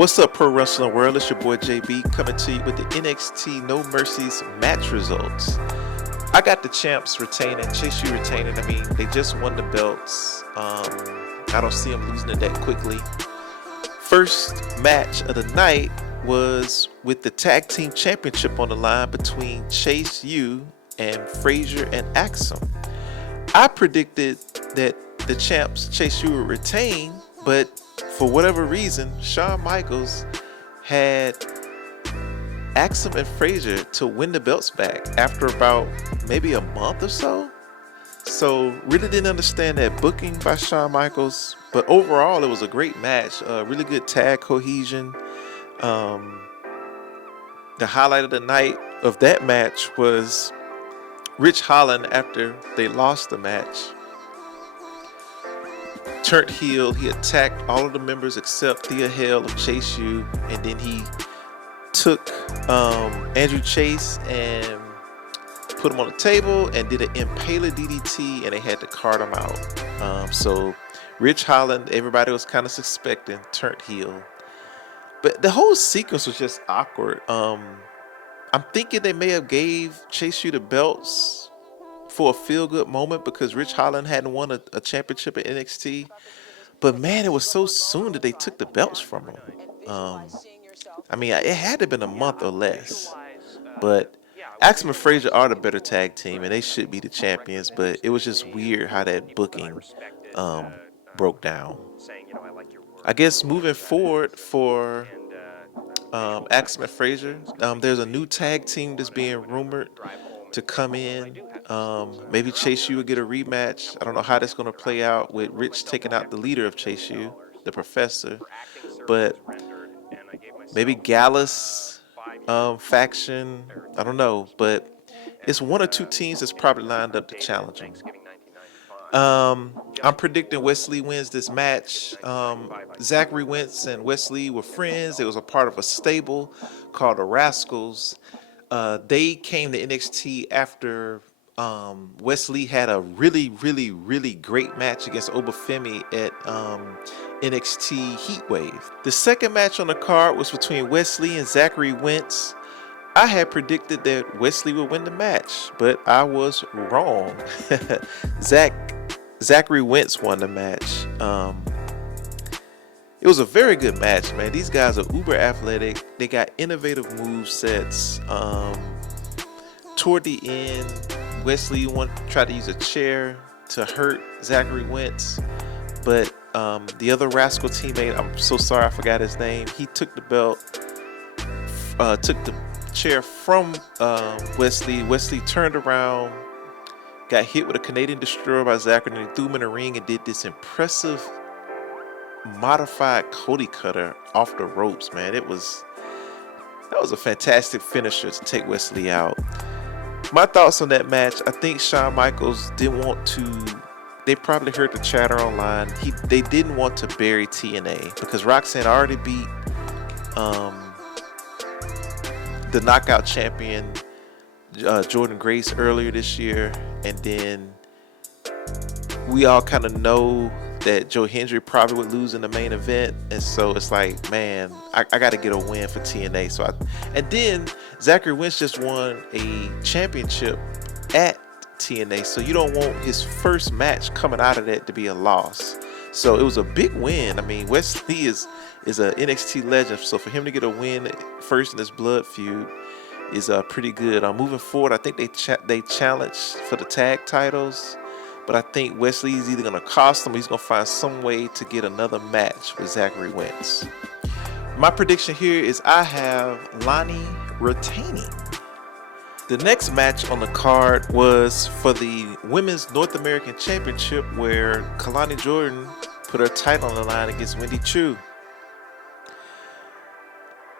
What's up, Pro Wrestling World? It's your boy JB coming to you with the NXT No Mercies match results. I got the champs retaining, Chase U retaining. I mean, they just won the belts. I don't see them losing it that quickly. First match of the night was with the tag team championship on the line between Chase U and Fraizer and Axiom. I predicted that the champs Chase U would retain, but for whatever reason, Shawn Michaels had Axiom and Fraizer to win the belts back after about maybe a month or so. So really didn't understand that booking by Shawn Michaels, but overall it was a great match. Really good tag cohesion. The highlight of the night of that match was Rich Holland, after they lost the match, turned heel. He attacked all of the members except Thea Hale of Chase U, and then he took Andrew Chase and put him on the table and did an impaler DDT, and they had to cart him out. So Rich Holland, everybody was kind of suspecting, turned heel. But the whole sequence was just awkward. I'm thinking they may have gave Chase U the belts for a feel-good moment because Rich Holland hadn't won a championship at NXT. But man, it was so soon that they took the belts from him. I mean, it had to have been a month or less. But Axiom and Fraizer are the better tag team, and they should be the champions. But it was just weird how that booking broke down. I guess moving forward for Axiom and Fraizer, there's a new tag team that's being rumored to come in. Maybe Chase U would get a rematch. I don't know how that's going to play out with Rich taking out the leader of Chase U, the professor. But maybe Gallus faction. I don't know. But it's one or two teams that's probably lined up to challenge him. I'm predicting Wesley wins this match. Zachary, Wentz, and Wesley were friends. It was a part of a stable called the Rascals. They came to NXT after Wesley had a really great match against Femi at NXT Heatwave. The second match on the card was between Wesley and Zachary Wentz. I had predicted that Wesley would win the match, but I was wrong. Zachary Wentz won the match. It was a very good match, man. These guys are uber athletic. They got innovative move sets. Toward the end, Wesley tried to use a chair to hurt Zachary Wentz, but the other Rascal teammate, I'm so sorry I forgot his name, he took the belt, took the chair from Wesley. Wesley turned around, got hit with a Canadian Destroyer by Zachary, and he threw him in the ring and did this impressive modified Cody Cutter off the ropes, man. That was a fantastic finisher to take Wesley out. My thoughts on that match, I think Shawn Michaels didn't want to, they probably heard the chatter online. They didn't want to bury TNA because Roxanne already beat the knockout champion Jordan Grace earlier this year, and then we all kind of know that Hendry probably would lose in the main event, and so it's like, man, I got to get a win for TNA. And then Zachary Wentz just won a championship at TNA, so you don't want his first match coming out of that to be a loss. So it was a big win. I mean, Wesley is a NXT legend, so for him to get a win first in this blood feud is pretty good. Moving forward, I think they challenged for the tag titles, but I think Wesley is either going to cost him or he's going to find some way to get another match with Zachary Wentz. My prediction here is I have Lonnie retaining. The next match on the card was for the Women's North American Championship, where Kelani Jordan put her title on the line against Wendy Choo.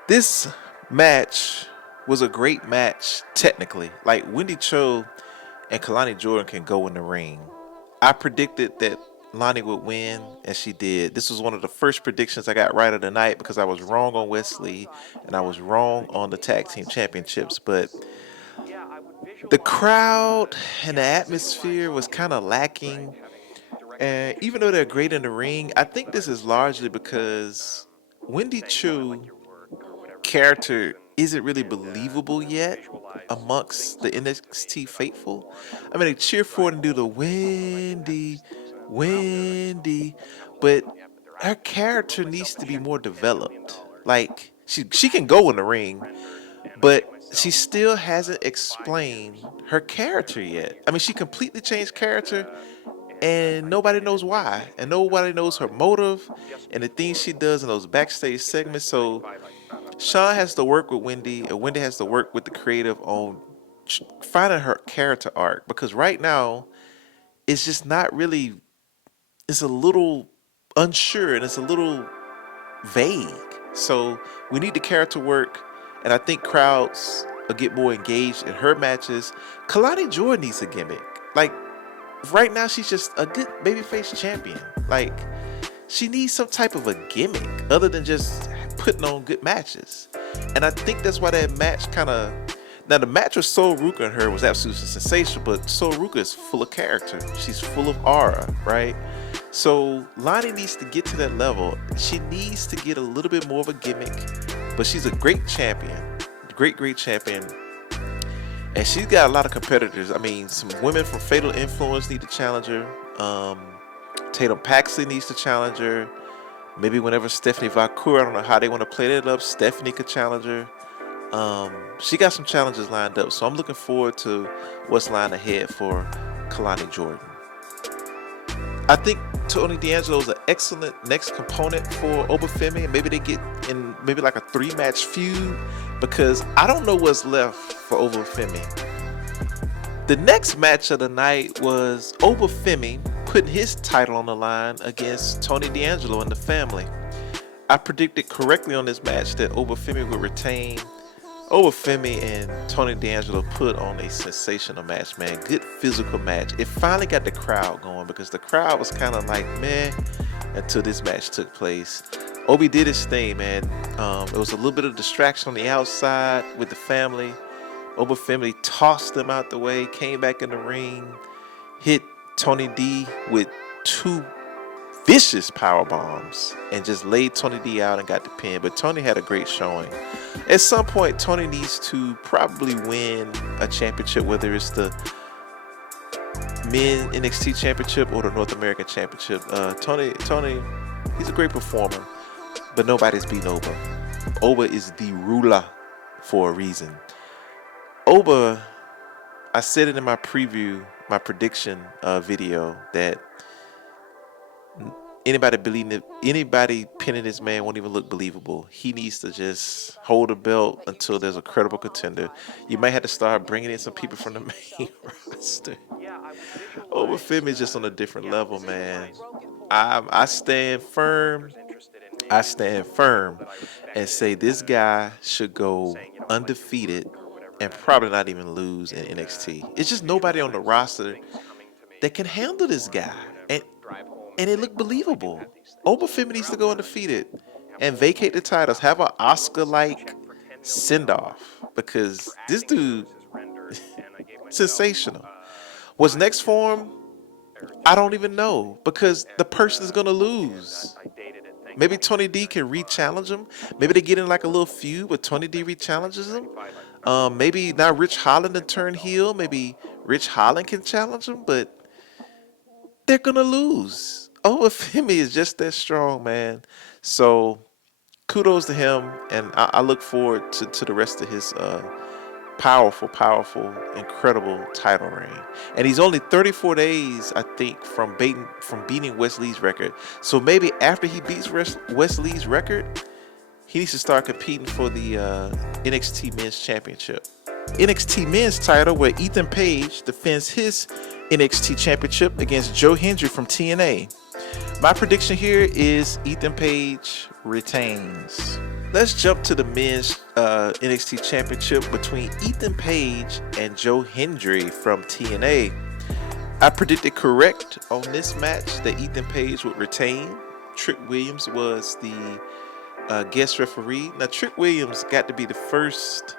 This match was a great match technically. Like, Wendy Choo and Kelani Jordan can go in the ring. I predicted that Lonnie would win, and she did. This was one of the first predictions I got right of the night because I was wrong on Wesley and I was wrong on the tag team championships. But the crowd and the atmosphere was kind of lacking. And even though they're great in the ring, I think this is largely because Wendy Choo character isn't really believable yet amongst the NXT faithful. I mean, they cheer for it and do the Wendy, but her character needs to be more developed. Like she can go in the ring, but she still hasn't explained her character yet. I mean, she completely changed character and nobody knows why, and nobody knows her motive and the things she does in those backstage segments. So Sean has to work with Wendy, and Wendy has to work with the creative on finding her character arc, because right now it's just not really, it's a little unsure and it's a little vague. So we need the character work, and I think crowds will get more engaged in her matches. Kelani Jordan needs a gimmick. Like, right now she's just a good babyface champion. Like, she needs some type of a gimmick other than just putting on good matches. And I think that's why that match kind of, now the match with Sol Ruka and her was absolutely sensational, but Sol Ruka is full of character. She's full of aura, right? So Lonnie needs to get to that level. She needs to get a little bit more of a gimmick, but she's a great champion, great champion. And she's got a lot of competitors. I mean, some women from Fatal Influence need to challenge her. Tatum Paxley needs to challenge her. Maybe whenever Stephanie Vacour, I don't know how they want to play that up, Stephanie could challenge her. She got some challenges lined up, so I'm looking forward to what's lying ahead for Kelani Jordan. I think Tony D'Angelo is an excellent next component for Femi, and maybe they get in maybe like a 3-match feud, because I don't know what's left for Femi. The next match of the night was Femi putting his title on the line against Tony D'Angelo and the family. I predicted correctly on this match that Femi would retain. Femi and Tony D'Angelo put on a sensational match, man. Good physical match. It finally got the crowd going, because the crowd was kind of like, meh, until this match took place. Obi did his thing, man. It was a little bit of distraction on the outside with the family. Femi tossed them out the way, came back in the ring, hit Tony D with 2 vicious power bombs, and just laid Tony D out and got the pin. But Tony had a great showing. At some point, Tony needs to probably win a championship, whether it's the Men NXT Championship or the North American Championship. Tony, he's a great performer, but nobody's beating Oba. Oba is the ruler for a reason. Oba, I said it in my preview, my prediction video, that anybody pinning this man won't even look believable. He needs to just hold the belt until there's a credible contender. You might have to start bringing in some people from the main roster. Femi is just on a different level, man. I stand firm. And say this guy should go undefeated and probably not even lose in NXT. It's just nobody on the roster that can handle this guy. And it looked believable. Femi needs to go undefeated and vacate the titles. Have an Oscar-like send-off, because this dude, sensational. What's next for him? I don't even know, because the person is going to lose. Maybe Tony D can re-challenge him. Maybe they get in like a little feud, but Tony D re-challenges him. Maybe now Rich Holland to turn heel. Maybe Rich Holland can challenge him, but they're going to lose. Femi is just that strong, man. So kudos to him, and I look forward to the rest of his powerful, incredible title reign. And he's only 34 days, I think, from beating Wes Lee's record. So maybe after he beats Wes Lee's record, he needs to start competing for the NXT Men's Championship. NXT Men's title, where Ethan Page defends his NXT Championship against Joe Hendry from TNA. My prediction here is Ethan Page retains. Let's jump to the men's NXT Championship between Ethan Page and Joe Hendry from TNA. I predicted correct on this match that Ethan Page would retain. Trick Williams was the guest referee. Now, Trick Williams got to be the first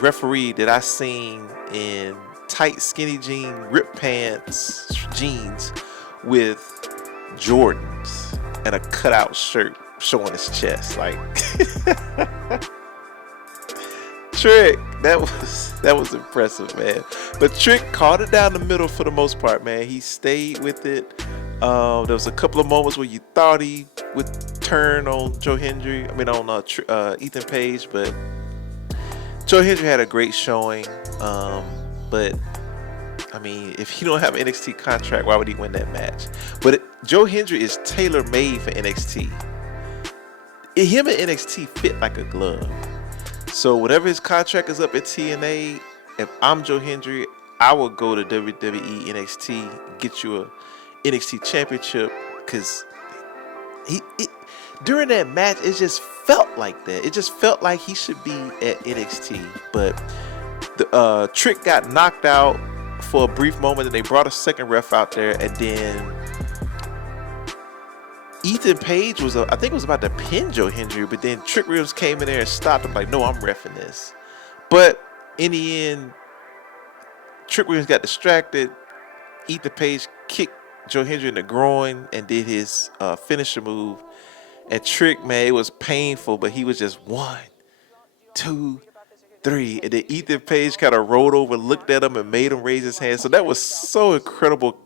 referee that I seen in tight skinny jean, ripped pants, jeans with Jordans and a cutout shirt. showing his chest. Like Trick, that was impressive, man. But Trick caught it down the middle for the most part, man. He stayed with it. There was a couple of moments where you thought he would turn on Joe Hendry. I mean, on Ethan Page, but Joe Hendry had a great showing. But I mean, if he don't have an NXT contract, why would he win that match? But Joe Hendry is tailor made for NXT. Him and NXT fit like a glove. So whenever his contract is up at TNA, if I'm Joe Hendry, I will go to WWE NXT, get you a NXT championship, because during that match, it just felt like that. It just felt like he should be at NXT. But the Trick got knocked out for a brief moment, and they brought a second ref out there, and then Ethan Page I think it was about to pin Joe Hendry, but then Trick Williams came in there and stopped him, like, no, I'm reffing this. But in the end, Trick Williams got distracted. Ethan Page kicked Joe Hendry in the groin and did his finisher move. And Trick, man, it was painful, but he was just 1, 2, 3. And then Ethan Page kind of rolled over, looked at him, and made him raise his hand. So that was so incredible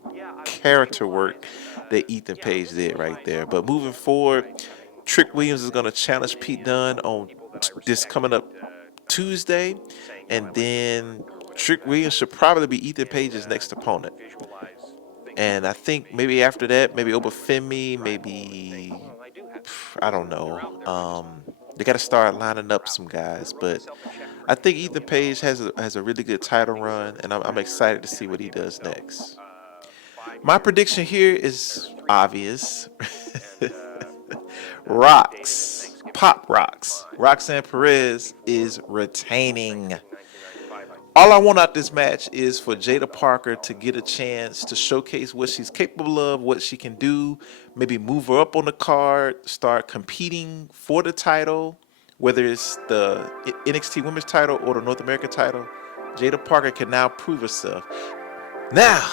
character work that Ethan Page did right there. But moving forward, Trick Williams is going to challenge Pete Dunne on this coming up Tuesday. And then Trick Williams should probably be Ethan Page's next opponent. And I think maybe after that, maybe over Femi, maybe, I don't know. They got to start lining up some guys. But I think Ethan Page has a really good title run, and I'm excited to see what he does next. My prediction here is obvious. Pop Rocks. Roxanne Perez is retaining. All I want out this match is for Jaida Parker to get a chance to showcase what she's capable of, what she can do, maybe move her up on the card, start competing for the title, whether it's the NXT Women's title or the North American title. Jaida Parker can now prove herself. Now,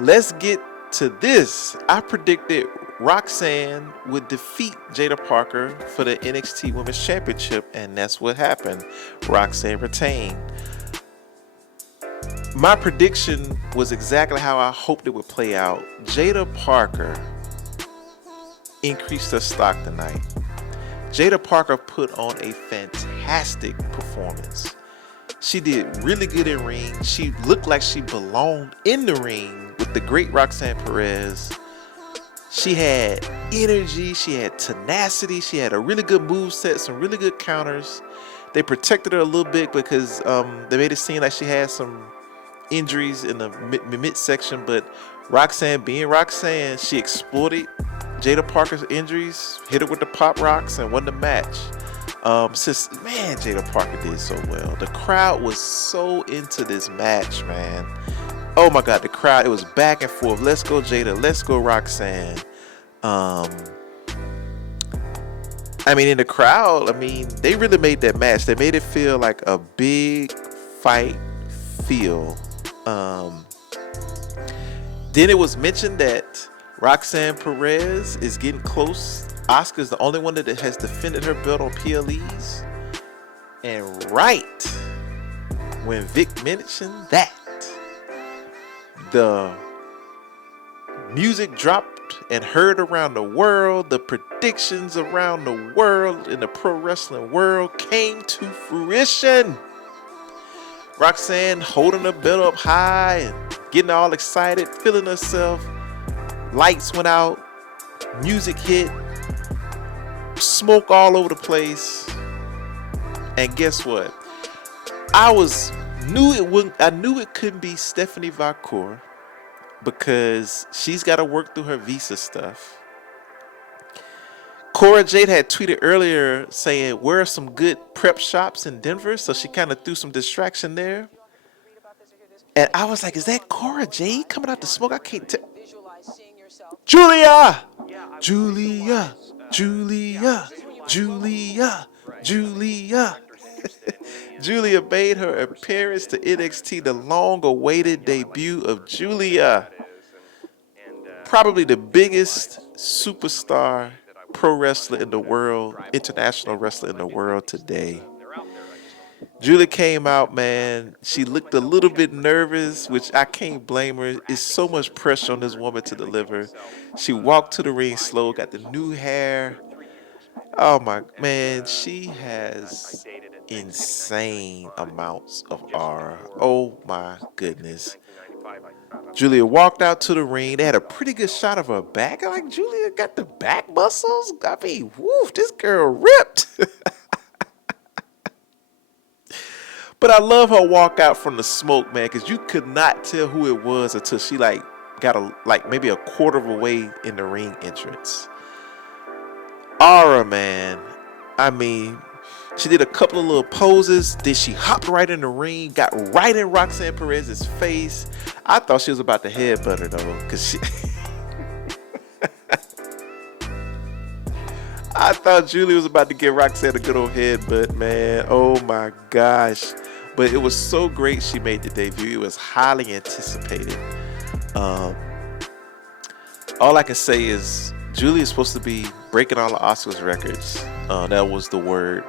let's get to this. I predicted Roxanne would defeat Jaida Parker for the NXT Women's Championship, and that's what happened. Roxanne retained. My prediction was exactly how I hoped it would play out. Jaida Parker increased her stock tonight. Jaida Parker put on a fantastic performance. She did really good in ring. She looked like she belonged in the ring with the great Roxanne Perez. She had energy. She had tenacity. She had a really good moveset, some really good counters. They protected her a little bit because they made it seem like she had some injuries in the midsection, but Roxanne, being Roxanne, she exploited Jaida Parker's injuries, hit her with the pop rocks, and won the match. Jaida Parker did so well. The crowd was so into this match, man. Oh my God, the crowd, it was back and forth. Let's go Jaida, let's go Roxanne. In the crowd, they really made that match. They made it feel like a big fight feel. Then it was mentioned that Roxanne Perez is getting close. Asuka's the only one that has defended her belt on PLEs. And right when Vic mentioned that, the music dropped and heard around the world. The predictions around the world in the pro wrestling world came to fruition. Roxanne holding her belt up high and getting all excited, feeling herself. Lights went out, music hit, smoke all over the place. And guess what? I knew it couldn't be Stephanie Valcour because she's got to work through her visa stuff. Cora Jade had tweeted earlier saying, where are some good prep shops in Denver? So she kind of threw some distraction there. And I was like, is that Cora Jade coming out to smoke? I can't tell. Giulia! Giulia! Giulia! Giulia! Giulia! Julia made her appearance to NXT, the long-awaited debut of Giulia. Probably the biggest superstar pro wrestler in the world, international wrestler in the world today. Giulia came out, man. She looked a little bit nervous, which I can't blame her. It's so much pressure on this woman to deliver. She walked to the ring slow, got the new hair. Oh my man, she has insane amounts of aura. Oh my goodness. Giulia walked out to the ring. They had a pretty good shot of her back. I'm like, Giulia got the back muscles? I mean, woof, this girl ripped. But I love her walk out from the smoke, man, because you could not tell who it was until she got maybe a quarter of a way in the ring entrance. Aura, man. I mean, she did a couple of little poses. Then she hopped right in the ring, got right in Roxanne Perez's face. I thought she was about to headbutt her though, because she. I thought Giulia was about to give Roxanne a good old headbutt, man. Oh my gosh. But it was so great she made the debut. It was highly anticipated. All I can say is Giulia is supposed to be breaking all the Oscars records. That was the word.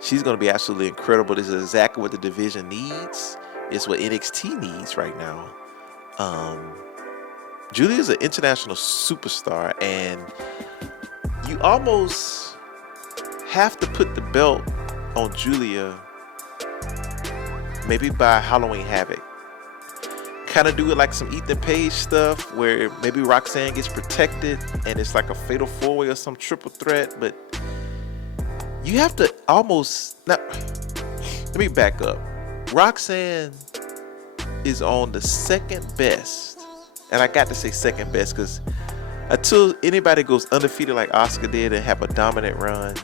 She's going to be absolutely incredible. This is exactly what the division needs. It's what NXT needs right now. Giulia is an international superstar, and you almost have to put the belt on Giulia maybe by Halloween Havoc. Kind of do it like some Ethan Page stuff where maybe Roxanne gets protected and it's like a fatal four-way or some triple threat, but you have to almost now, let me back up. Roxanne is on the second best, and I got to say second best because until anybody goes undefeated like Asuka did and have a dominant run,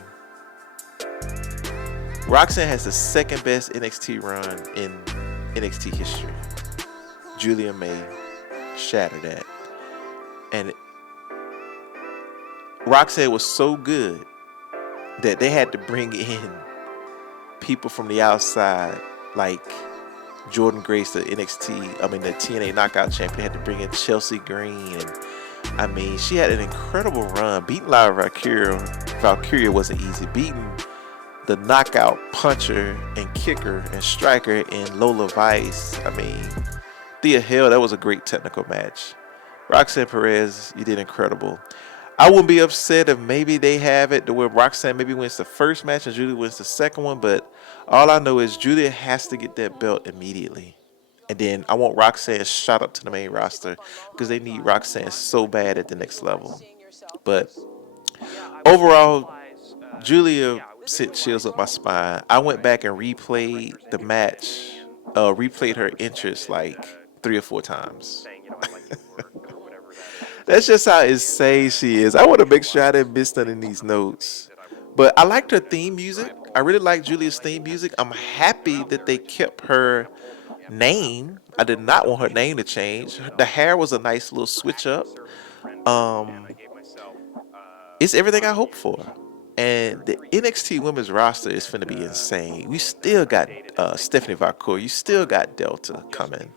Roxanne has the second best NXT run in NXT history. Giulia may shatter that. And Roxanne was so good that they had to bring in people from the outside, like Jordan Grace, the TNA Knockout Champion. Had to bring in Chelsea Green, and I mean, she had an incredible run. Beating Lyra Valkyria wasn't easy. Beating the knockout puncher and kicker and striker in Lola Vice. I mean, that was a great technical match. Roxanne Perez, you did incredible. I wouldn't be upset if maybe they have it to where Roxanne maybe wins the first match and Giulia wins the second one, but all I know is Giulia has to get that belt immediately. And then I want Roxanne shot up to the main roster because they need Roxanne so bad at the next level. But overall, Giulia sent chills up my spine. I went back and replayed the match, replayed her entrance like 3 or 4 times. That's just how insane she is. I want to make sure I didn't miss none in these notes. But I liked her theme music. I really like Giulia's theme music. I'm happy that they kept her name. I did not want her name to change. The hair was a nice little switch up. It's everything I hoped for. And the NXT women's roster is finna be insane. We still got Stephanie Valcour. You still got Delta coming.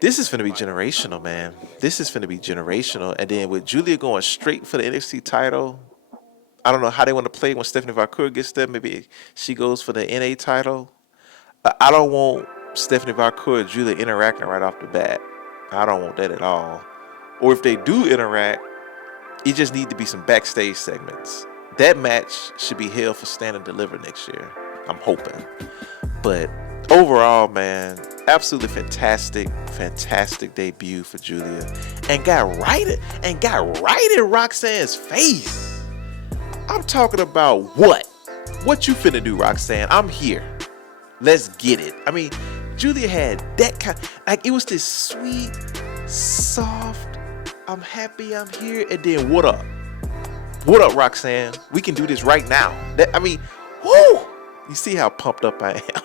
This is finna be generational, man. This is finna be generational. And then with Giulia going straight for the NXT title, I don't know how they want to play when Stephanie Valcour gets there. Maybe she goes for the NA title. I don't want Stephanie Valcour and Giulia interacting right off the bat. I don't want that at all. Or if they do interact, it just need to be some backstage segments. That match should be held for Stand and Deliver next year. I'm hoping. But overall, man, absolutely fantastic debut for Giulia. And got right in Roxanne's face. I'm talking about what? What you finna do, Roxanne? I'm here. Let's get it. I mean, Giulia had that kind, like it was this sweet, soft, I'm happy I'm here, and then what up? What up, Roxanne? We can do this right now. Whoo! You see how pumped up I am.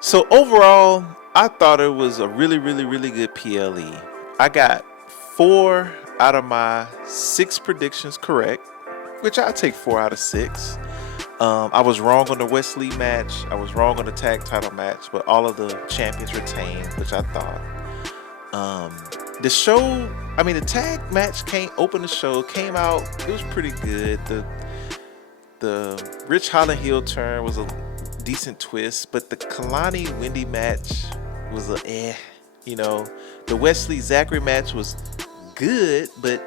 So overall, I thought it was a really good PLE. I got 4 out of my 6 predictions correct, which I'll take 4 out of 6. I was wrong on the Wesley match. I was wrong on the tag title match, but all of the champions retained, which I thought. the show, I mean, the tag match opened the show, came out. It was pretty good. The Rich Holland heel turn was a decent twist, but the Kelani Wendy match was you know. The Wesley Zachary match was good, but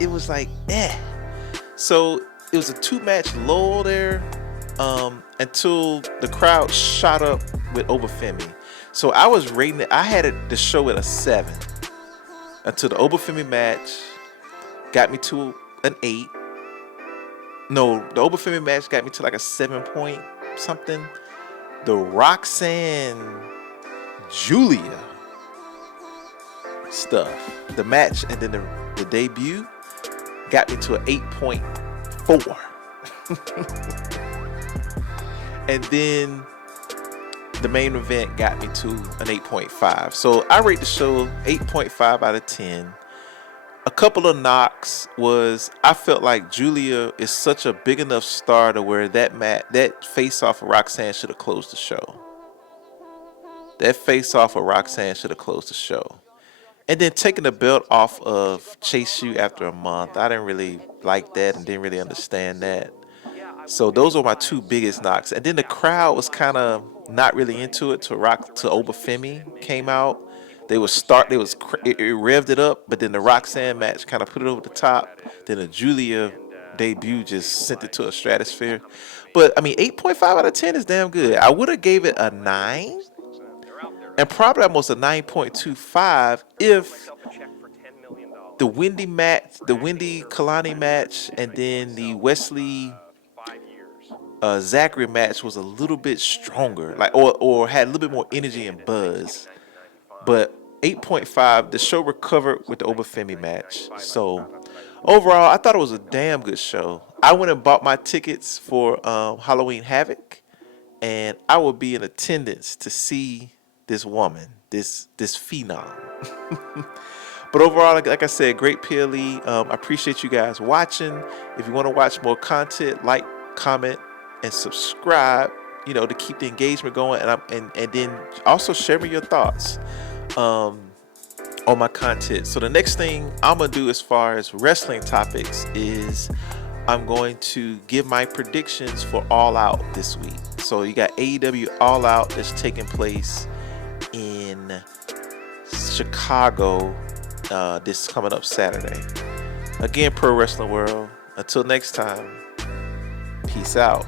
it was like So it was a 2-match lull there, until the crowd shot up with over Femi. So I was rating it. I had the show at a 7 until the over Femi match got me to an 8. No, the over Femi match got me to like a 7 point something. The Roxanne Giulia stuff, the match, and then the debut got me to an 8.4. And then the main event got me to an 8.5. So I rate the show 8.5 out of 10. A couple of knocks was I felt like Giulia is such a big enough star to where that face off of Roxanne should have closed the show. That face off of Roxanne should have closed the show. And then taking the belt off of Choo after a month, I didn't really like that and didn't really understand that. So those are my 2 biggest knocks. And then the crowd was kind of not really into it till Oba Femi came out. It revved it up, but then the Roxanne match kind of put it over the top. Then the Giulia debut just sent it to a stratosphere. But I mean, 8.5 out of 10 is damn good. I would have gave it a 9. And probably almost a 9.25 if the Wendy Kelani match and then the Wesley Zachary match was a little bit stronger, like or had a little bit more energy and buzz. But 8.5, the show recovered with the Oba Femi match. So overall, I thought it was a damn good show. I went and bought my tickets for Halloween Havoc, and I will be in attendance to see this woman, this phenom. But overall, like I said, great PLE. I appreciate you guys watching. If you want to watch more content, like, comment, and subscribe, to keep the engagement going. And then also share me your thoughts on my content. So the next thing I'm going to do as far as wrestling topics is I'm going to give my predictions for All Out this week. So you got AEW All Out that's taking place in Chicago this coming up Saturday. Again, Pro Wrestling World. Until next time, peace out.